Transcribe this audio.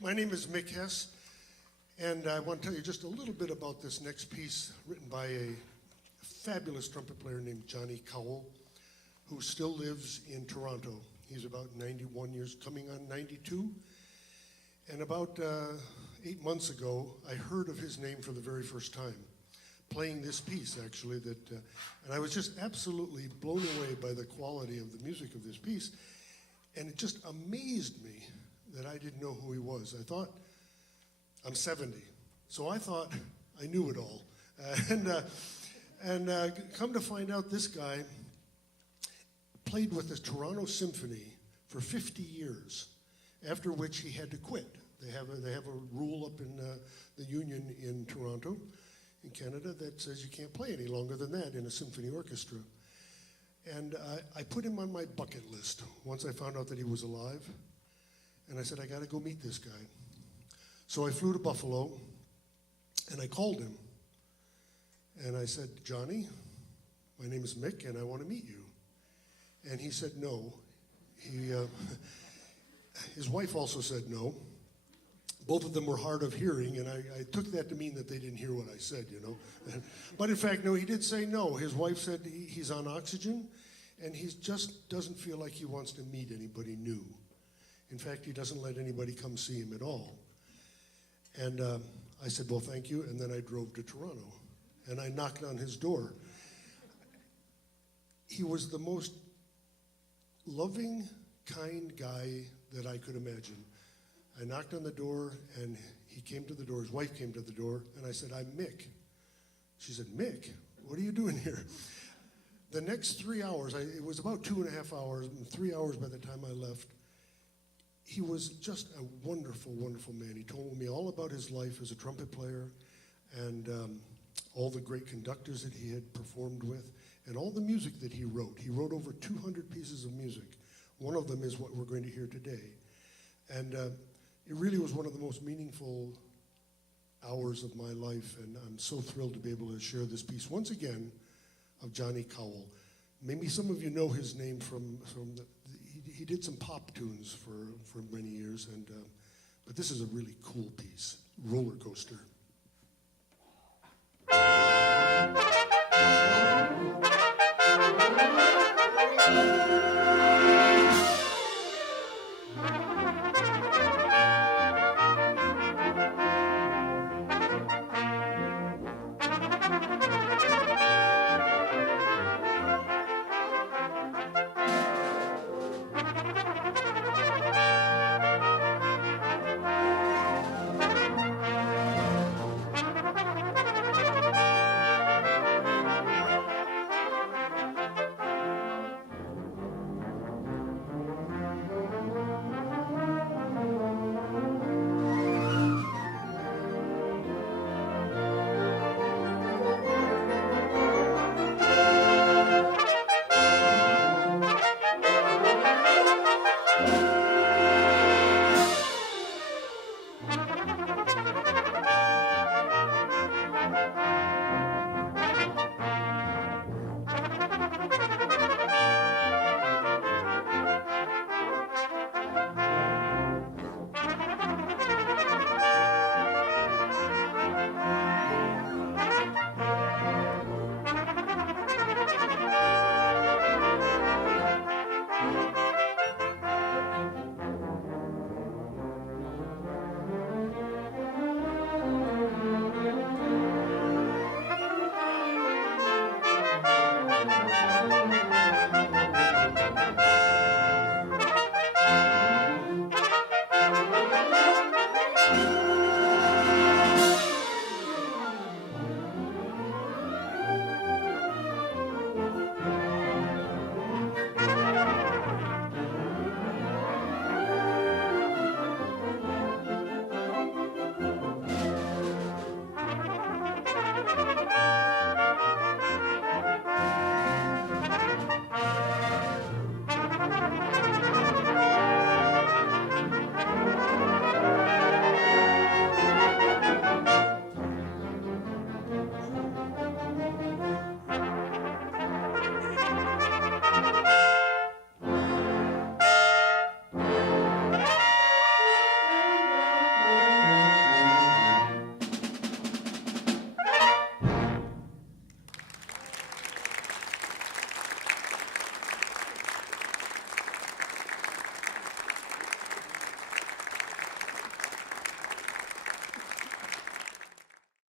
My name is Mick Hesse, and I want to tell you just a little bit about this next piece written by a fabulous trumpet player named Cowell, who still lives in Toronto. He's about 91 years, coming on 92. And about 8 months ago, I heard of his name for the very first time, playing this piece, actually. And I was just absolutely blown away by the quality of the music of this piece. And it just amazed me that I didn't know who he was. I thought, I'm 70, so I thought I knew it all. And come to find out, this guy played with the Toronto Symphony for 50 years, after which he had to quit. They have a rule up in the union in Toronto, in Canada, that says you can't play any longer than that in a symphony orchestra. And I put him on my bucket list once I found out that he was alive. And I said, I got to go meet this guy. So I flew to Buffalo, and I called him. And I said, Johnny, my name is Mick, and I want to meet you. And he said no. His wife also said no. Both of them were hard of hearing, and I took that to mean that they didn't hear what I said, you know. But in fact, no, he did say no. His wife said he's on oxygen, and he just doesn't feel like he wants to meet anybody new. In fact, he doesn't let anybody come see him at all. And I said, well, thank you, and then I drove to Toronto, and I knocked on his door. He was the most loving, kind guy that I could imagine. I knocked on the door, and he came to the door. His wife came to the door, and I said, I'm Mick. She said, Mick, what are you doing here? The next 3 hours, it was about 2.5 hours, and 3 hours by the time I left. He was just a wonderful, wonderful man. He told me all about his life as a trumpet player, and all the great conductors that he had performed with, and all the music that he wrote. He wrote over 200 pieces of music. One of them is what we're going to hear today. And it really was one of the most meaningful hours of my life, and I'm so thrilled to be able to share this piece once again of Cowell. Maybe some of you know his name from he did some pop tunes for many years, but this is a really cool piece, Roller Coaster.